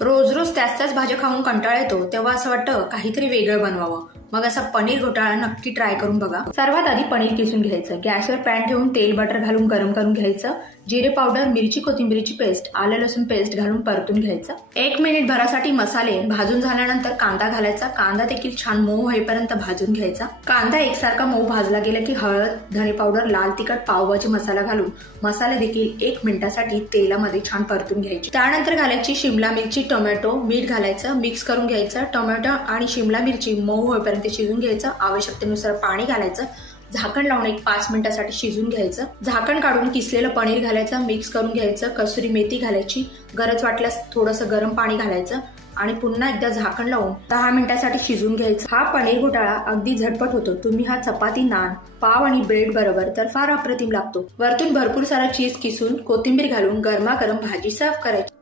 रोज रोज त्याच भाज्या खाऊन कंटाळा येतो तेव्हा असं वाटतं काहीतरी वेगळं बनवावं. मग असा पनीर घोटाळा नक्की ट्राय करून बघा. सर्वात आधी पनीर किसून घ्यायचं. गॅसवर पॅन ठेवून तेल बटर घालून गरम करून घ्यायचं. जिरे पावडर, मिरची कोथिंबीरची पेस्ट, आलं लसूण पेस्ट घालून परतून घ्यायचं. 1 मिनिट भरासाठी मसाले भाजून झाल्यानंतर कांदा घालायचा. कांदा देखील छान मऊ होईपर्यंत भाजून घ्यायचा. कांदा एकसारखा मऊ भाजला गेला की हळद, धणे पावडर, लाल तिखट, पावभाजी मसाला घालून मसाले देखील 1 मिनिटासाठी तेलामध्ये छान परतून घ्यायचे. त्यानंतर घालायची शिमला मिरची, टोमॅटो, मीठ घालायचं, मिक्स करून घ्यायचं. टोमॅटो आणि शिमला मिरची मऊ होईपर्यंत शिजून घ्यायचं. आवश्यकतेनुसार पाणी घालायचं. झाकण लावून 5 मिनिटासाठी शिजून घ्यायचं. झाकण काढून किसलेलं पनीर घालायचं, मिक्स करून घ्यायचं. कसुरी मेथी घालायची. गरज वाटल्यास थोडंसं गरम पाणी घालायचं आणि पुन्हा एकदा झाकण लावून 10 मिनिटासाठी शिजून घ्यायचं. हा पनीर घोटाळा अगदी झटपट होतो. तुम्ही हा चपाती, नान, पाव आणि ब्रेड बरोबर तर फार अप्रतिम लागतो. वरतून भरपूर सारा चीज किसून कोथिंबीर घालून गरमागरम भाजी सर्व्ह करायची.